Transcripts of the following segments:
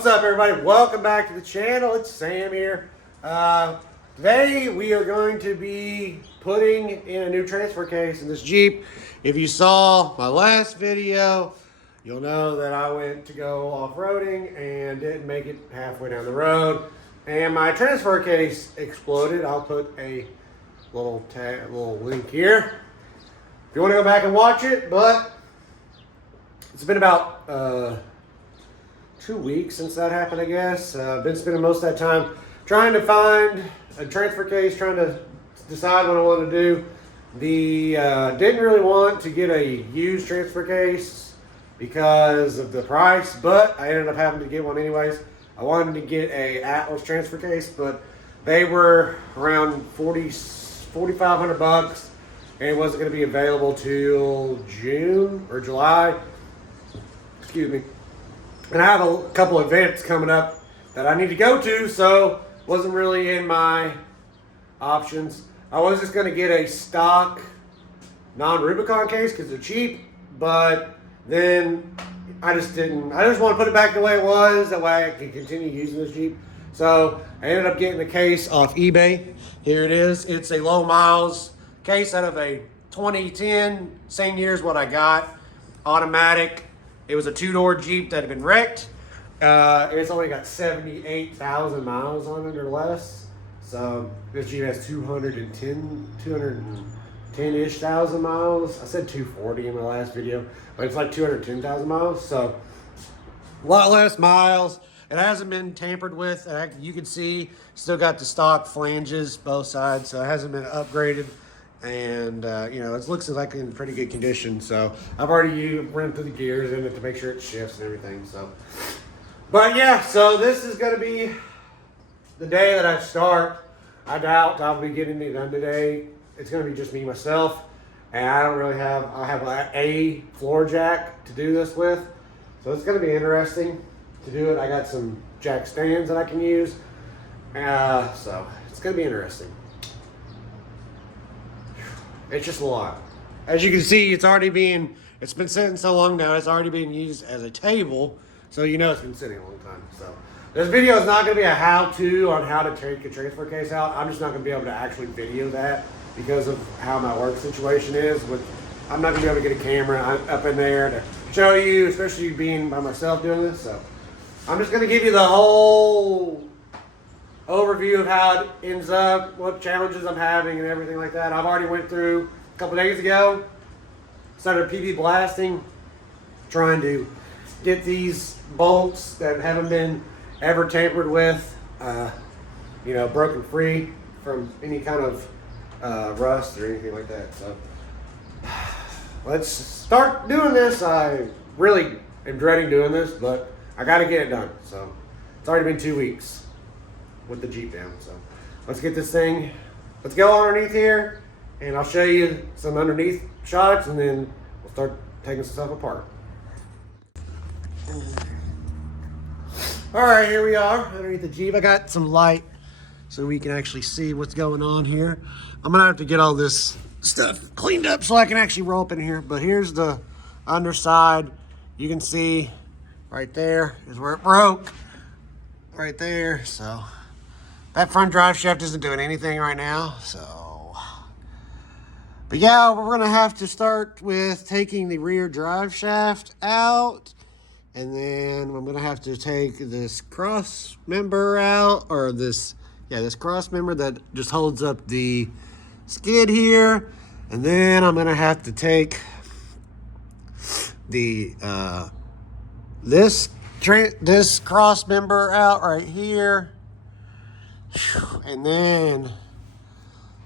What's up, everybody? Welcome back to the channel. It's Sam here. Today we are going to be putting in a new transfer case in this Jeep. If you saw my last video, you'll know that I went to go off-roading and didn't make it halfway down the road, and my transfer case exploded. I'll put a little link here if you want to go back and watch it. But it's been about 2 weeks since that happened, I guess. I've been spending most of that time trying to find a transfer case, trying to decide what I want to do. Didn't really want to get a used transfer case because of the price, but I ended up having to get one anyways. I wanted to get a Atlas transfer case, but they were around $4,500, and it wasn't going to be available till June or July. Excuse me. And I have a couple events coming up that I need to go to, so wasn't really in my options. I was just going to get a stock non-Rubicon case because they're cheap, but then I just want to put it back the way it was. That way I can continue using this Jeep. So I ended up getting a case off eBay. Here it is. It's a low miles case out of a 2010, same year as what I got, automatic. It was a two-door Jeep that had been wrecked. It's only got 78,000 miles on it or less. So this Jeep has 210-ish thousand miles. I said 240 in my last video, but it's like 210,000 miles. So a lot less miles. It hasn't been tampered with. You can see still got the stock flanges both sides, so it hasn't been upgraded. And it looks like in pretty good condition. So I've already run through the gears in it to make sure it shifts and everything. So, but yeah, so this is going to be the day that I start. I doubt I'll be getting it done today. It's going to be just me, myself, and I have a floor jack to do this with. So it's going to be interesting to do it. I got some jack stands that I can use. So it's going to be interesting. It's just a lot. As you can see, it's been sitting so long now, it's already being used as a table. So you know it's been sitting a long time. So this video is not going to be a how-to on how to take a transfer case out. I'm just not going to be able to actually video that because of how my work situation is. I'm not going to be able to get a camera up in there to show you, especially being by myself doing this. So I'm just going to give you the whole overview of how it ends up, what challenges I'm having and everything like that. I've already went through a couple days ago, started PB blasting, trying to get these bolts that haven't been ever tampered with, broken free from any kind of rust or anything like that. So let's start doing this. I really am dreading doing this, but I got to get it done. So it's already been 2 weeks with the Jeep down. So let's get this thing, let's go underneath here, and I'll show you some underneath shots, and then we'll start taking some stuff apart. All right, here we are underneath the Jeep. I got some light so we can actually see what's going on here. I'm gonna have to get all this stuff cleaned up so I can actually roll up in here, but here's the underside. You can see right there is where it broke, right there. So that front drive shaft isn't doing anything right now. So, but yeah, we're gonna have to start with taking the rear drive shaft out, and then I'm gonna have to take this cross member out, or this cross member that just holds up the skid here, and then I'm gonna have to take the this cross member out right here. And then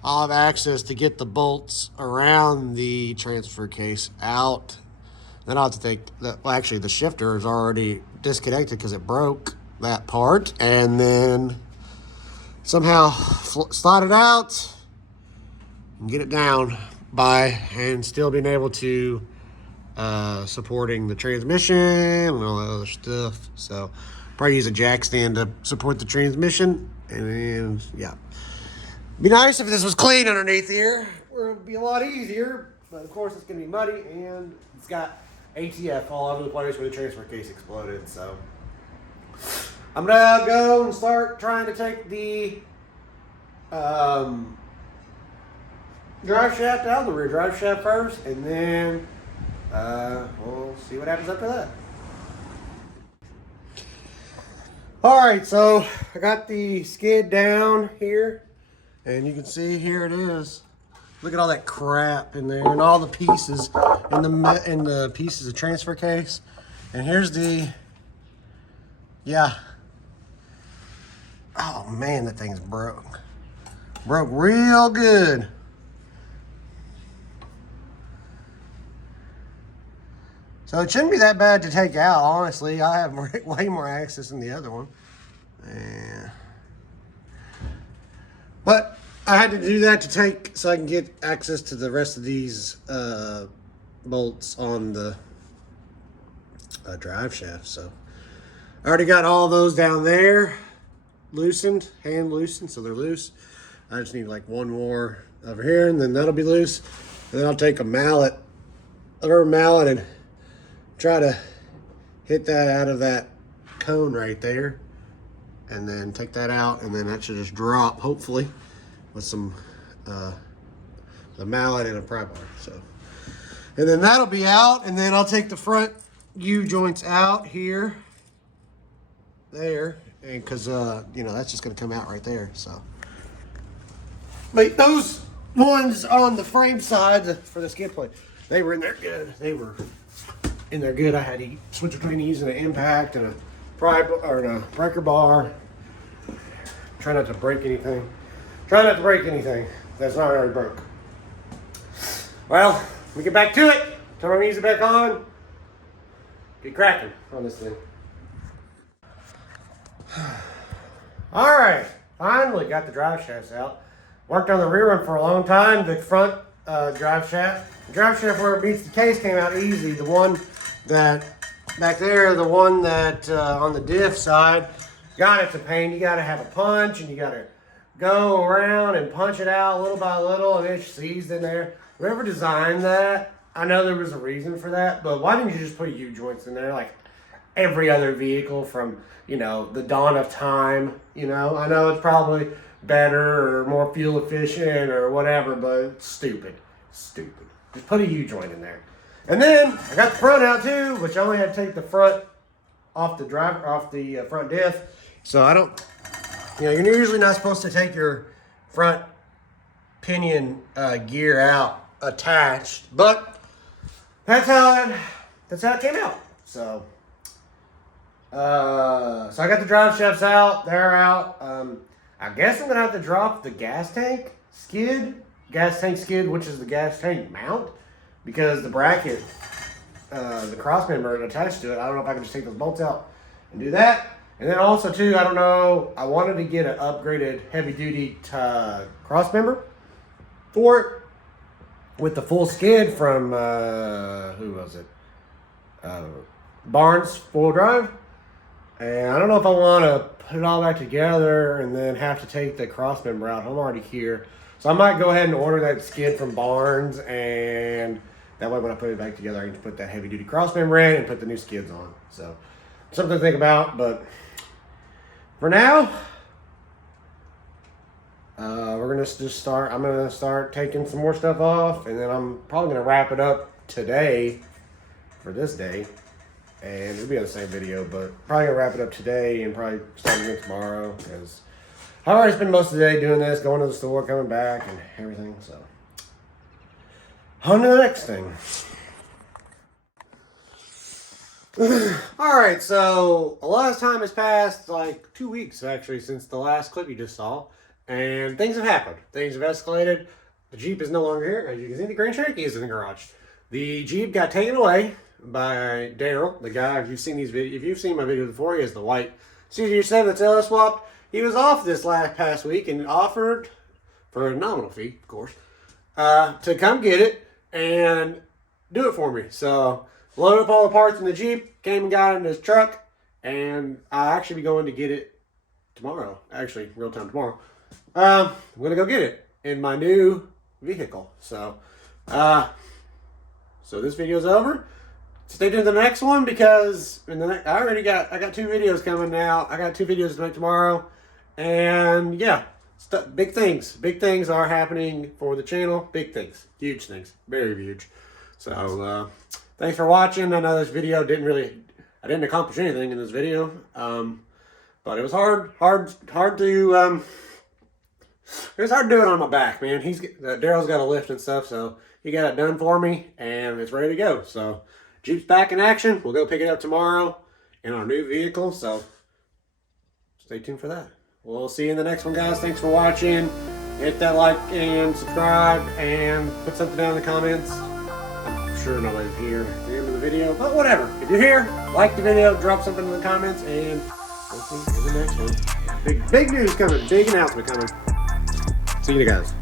I'll have access to get the bolts around the transfer case out. Then I'll have to take the shifter is already disconnected because it broke that part, and then somehow slide it out and get it down and still being able to supporting the transmission and all that other stuff. So probably use a jack stand to support the transmission. And then, yeah. Be nice if this was clean underneath here, where it would be a lot easier. But of course it's going to be muddy, and it's got ATF all over the place where the transfer case exploded. So I'm gonna go and start trying to take the drive shaft out, the rear drive shaft first, and then we'll see what happens after that. Alright, so I got the skid down here, and you can see here it is. Look at all that crap in there and all the pieces in the pieces of transfer case. And here's the, yeah. Oh man, that thing's broke. Broke real good. So it shouldn't be that bad to take out, honestly. I have way more access than the other one. Yeah. But I had to do that to take, so I can get access to the rest of these bolts on the drive shaft. So I already got all those down there loosened, hand loosened, so they're loose. I just need like one more over here, and then that'll be loose. And then I'll take a mallet, and try to hit that out of that cone right there, and then take that out, and then that should just drop, hopefully, with some the mallet and a pry bar. So, and then that'll be out, and then I'll take the front U joints out here, there, and because you know, that's just going to come out right there. So, but those ones on the frame side for the skid plate, they were in there good. They were in there good. I had to switch between using an impact and a breaker bar. Try not to break anything. Try not to break anything that's not already broke. Well, we get back to it. Turn my music back on. Get cracking on this thing. All right, finally got the drive shafts out. Worked on the rear one for a long time. The front drive shaft. The drive shaft where it meets the case came out easy. The one that back there, the one that on the diff side, God, it's a pain. You got to have a punch, and you got to go around and punch it out little by little, and it's seized in there. Whoever designed that, I know there was a reason for that, but why didn't you just put U-joints in there like every other vehicle from, you know, the dawn of time? You know, I know it's probably better or more fuel efficient or whatever, but it's stupid. Stupid. Just put a U-joint in there. And then I got the front out too, which I only had to take the front off the front diff. So I don't, you know, you're usually not supposed to take your front pinion gear out attached, but that's how it came out. So so I got the drive shafts out, they're out. I guess I'm gonna have to drop the gas tank skid, which is the gas tank mount, because the bracket, the cross member attached to it, I don't know if I can just take those bolts out and do that. And then also too, I don't know, I wanted to get an upgraded heavy duty cross member for it with the full skid from, who was it? Barnes four-wheel drive. And I don't know if I want to put it all back together and then have to take the cross member out. I'm already here. So I might go ahead and order that skid from Barnes, and that way when I put it back together, I can put that heavy duty cross member in and put the new skids on. So something to think about, but for now, we're gonna just start. I'm gonna start taking some more stuff off, and then I'm probably gonna wrap it up today for this day, and it'll be on the same video, but probably gonna wrap it up today and probably start again tomorrow, because I've already spent most of the day doing this, going to the store, coming back, and everything. So on to the next thing. Alright, so a lot of time has passed, like 2 weeks actually, since the last clip you just saw. And things have happened. Things have escalated. The Jeep is no longer here. As you can see, the Grand Cherokee is in the garage. The Jeep got taken away by Daryl, the guy, if you've seen these videos, if you've seen my video before, he has the white CG7 that's LS swapped. He was off this past week and offered, for a nominal fee, of course, to come get it and do it for me. So loaded up all the parts in the Jeep, came and got it in his truck, and I'll actually be going to get it tomorrow. Actually, real time tomorrow. I'm going to go get it in my new vehicle. So, so this video's over. stay tuned to the next one, because I got 2 videos coming now. I got 2 videos to make tomorrow, and yeah, big things are happening for the channel. Big things, huge things, very huge. So thanks for watching. I know this video I didn't accomplish anything in this video, but it was hard to it was hard to do it on my back, man. Daryl's got a lift and stuff, so he got it done for me, and it's ready to go. So Jeep's back in action. We'll go pick it up tomorrow in our new vehicle, so stay tuned for that. We'll see you in the next one, guys. Thanks for watching. Hit that like and subscribe, and put something down in the comments. I'm sure nobody's here at the end of the video, but whatever. If you're here, like the video, drop something in the comments, and we'll see you in the next one. Big news coming. Big announcement coming. See you guys.